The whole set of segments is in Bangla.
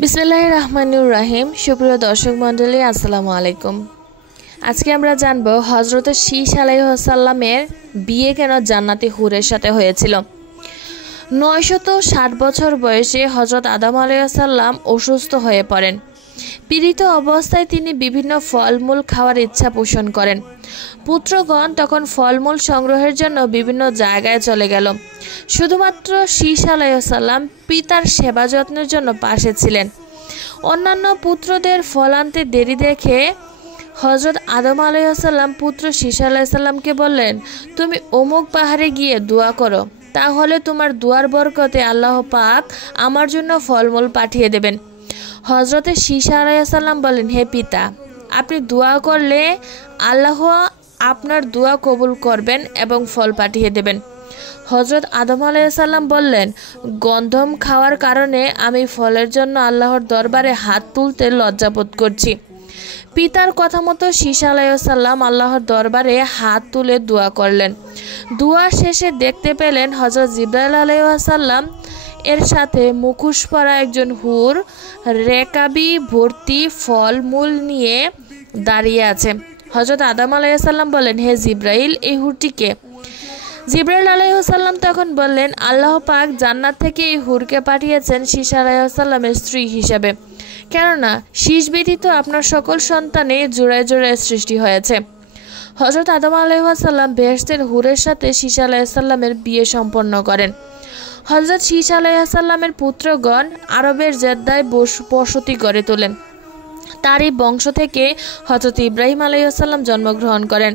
বিসমিল্লাহির রহমানির রহিম। সুপ্রিয় দর্শক মণ্ডলী, আসসালামু আলাইকুম। আজকে আমরা জানব হযরত শীস আলাইহিস সালামের বিয়ে কেন জান্নাতি হুরের সাথে হয়েছিল। 960 বছর বয়সে হযরত আদম আলাইহিস সালাম অসুস্থ হয়ে পড়েন। পীড়িত অবস্থায় তিনি বিভিন্ন ফলমূল খাওয়ার ইচ্ছা পোষণ করেন। পুত্রগণ তখন ফলমূল সংগ্রহের জন্য বিভিন্ন জায়গায় চলে গেল। শুধুমাত্র শীস আলাইহিস সালাম পিতার সেবা যত্নের জন্য পাশে ছিলেন। অন্যান্য পুত্রদের ফল আনতে দেরি দেখে হযরত আদম আলাইহিস সালাম পুত্র শীস আলাইহিস সালামকে বললেন, তুমি অমুক পাহাড়ে গিয়ে দোয়া করো, তাহলে তোমার দুয়ার বরকতে আল্লাহ পাক আমার জন্য ফলমূল পাঠিয়ে দেবেন। হযরত শীস আলাইহিস সালাম বলেন, হে পিতা, আপনি দোয়া করলে আল্লাহ আপনার দোয়া কবুল করবেন এবং ফল পাঠিয়ে দেবেন। হযরত আদম আলাইহিস সালাম বললেন, গন্ধম খাওয়ার কারণে আমি ফলের জন্য আল্লাহর দরবারে হাত তুলতে লজ্জাবোধ করছি। পিতার কথা মতো শীস আলাইহিস সালাম আল্লাহর দরবারে হাত তুলে দোয়া করলেন। দোয়া শেষে দেখতে পেলেন হযরত জিবরাইল আলাইহিস সালাম এর সাথে মুখোশ পরা একজন হুর রেকাবি ভর্তি ফলমূল নিয়ে দাঁড়িয়ে আছে। হযরত আদম আলাইহিস সালাম বলেন, হে জিবরাইল, এই হুরটিকে? জিবরাইল আলাইহিস সালাম তখন বললেন, আল্লাহ পাক জান্নাত থেকে এই হুরকে পাঠিয়েছেন শীস আলাইহিস সালামের স্ত্রী হিসেবে, কেননা শীস ব্যতীত আপনার সকল সন্তানে জোড়ায় জোড়ায় সৃষ্টি হয়েছে। হযরত আদম আলাইহিস সালাম বেহেশতের হুরের সাথে শীস আলাইহিস সালামের বিয়ে সম্পন্ন করেন। হযরত শীস আলাইহিস সালামের পুত্রগণ আরবের জেদ্দায় বসতি গড়ে তোলেন। তারই বংশ থেকে হযরত ইব্রাহিম আলাইহিস সালাম জন্মগ্রহণ করেন।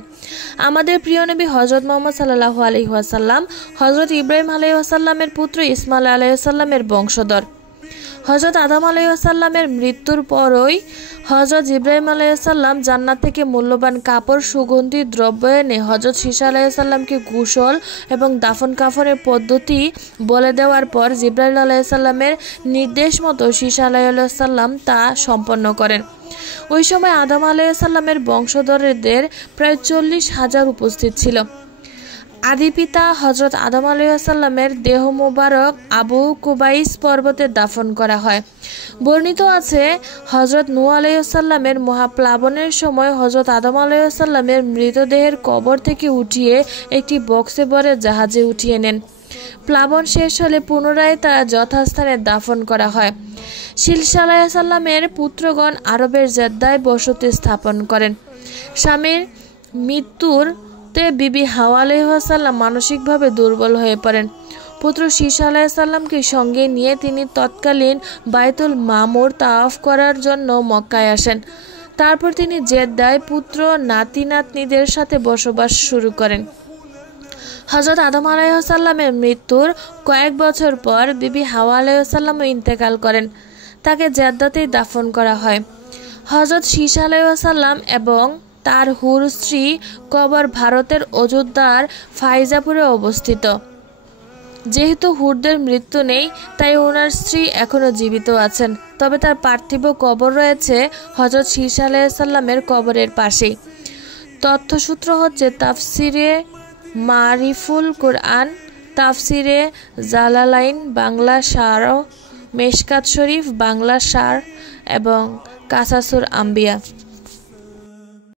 আমাদের প্রিয় নবী হযরত মুহাম্মদ সাল্লাল্লাহু আলাইহি ওয়াসাল্লাম হযরত ইব্রাহিম আলাইহিস সালামের পুত্র ইসমাইল আলাইহিস সালামের বংশধর। হযরত আদম আলাইহিস সালামের মৃত্যুর পরই হযরত ইব্রাহিম আলাইহিস সালাম জান্নাত থেকে মূল্যবান কাপড়, সুগন্ধি দ্রব্য এনে হযরত শীস আলাইহিস সালামকে গোসল এবং দাফন কাফনের পদ্ধতি বলে দেওয়ার পর জিবরাইল আলাইহিস সালামের নির্দেশ মতো শীস আলাইহিস সালাম তা সম্পন্ন করেন। ওই সময় আদম আলাইহিস সালামের বংশধরদের প্রায় 40,000 উপস্থিত ছিল। আদি পিতা হযরত আদম আলাইহিস সালামের দেহ মোবারক আবু কুবাইস পর্বতে দাফন করা হয়। বর্ণিত আছে, হযরত নূহ আলাইহিস সালামের মহাপ্লাবনের সময় হযরত আদম আলাইহিস সালামের মৃতদেহের কবর থেকে উঠিয়ে একটি বক্সে ভরে জাহাজে উঠিয়ে নেন। প্লাবন শেষ হলে পুনরায় তারা যথাস্থানে দাফন করা হয়। শীস আলাইহিস সালামের পুত্রগণ আরবের জেদ্দায় বসতি স্থাপন করেন। স্বামীর মৃত্যুর বিবি হাওয়া আলাইহিস সালাম মানসিকভাবে দুর্বল হয়ে পড়েন। পুত্র শীস আলাইহিস সালামকে সঙ্গে নিয়ে তিনি তৎকালীন বাইতুল মামুর তাওয়াফ করার জন্য মক্কায় আসেন। তারপর তিনি জেদ্দায় পুত্র নাতি নাতনিদের সাথে বসবাস শুরু করেন। হযরত আদম আলাইহিস সালামের মৃত্যুর কয়েক বছর পর বিবি হাওয়া আলাইহিস সালামও ইন্তেকাল করেন। তাকে জেদ্দাতেই দাফন করা হয়। হযরত শীস আলাইহিস সালাম এবং তার হুর স্ত্রী কবর ভারতের অযোধ্যার ফাইজাপুরে অবস্থিত। যেহেতু হুরদের মৃত্যু নেই, তাই ওনার স্ত্রী এখনো জীবিত আছেন, তবে তার পার্থিব কবর রয়েছে হযরত শীস আলাইহিস সালামের কবরের পাশেই। তথ্যসূত্র হচ্ছে তাফসিরে মারিফুল কুরআন, তাফসিরে জালালাইন বাংলা সার, মেশকাত শরীফ বাংলা সার এবং কাসাসুর আম্বিয়া।